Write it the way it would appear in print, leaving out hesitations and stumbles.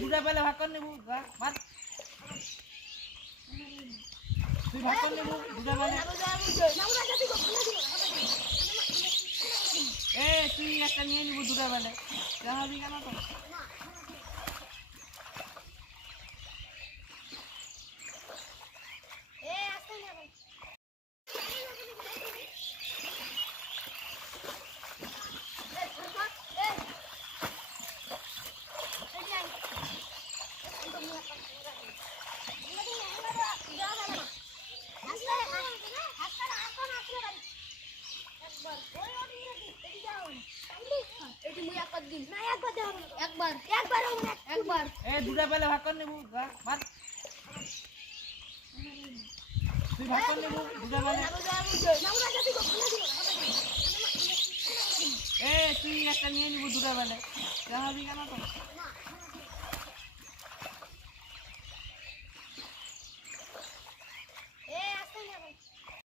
দুটা পেলে ভাগ করে নেবো ভাত তুই ভাগ করে নেবো দুটা পেলে তুই একটা নিয়ে নিবো দুটা পেলে জানাবি কেন তো দুটা পেলে ভাগ করে নেবো ভাত তুই ভাগ করে নেবো দুটা পেলে তুই একটা নিয়ে নিবো দুটা পেলে জানাবি কেন তো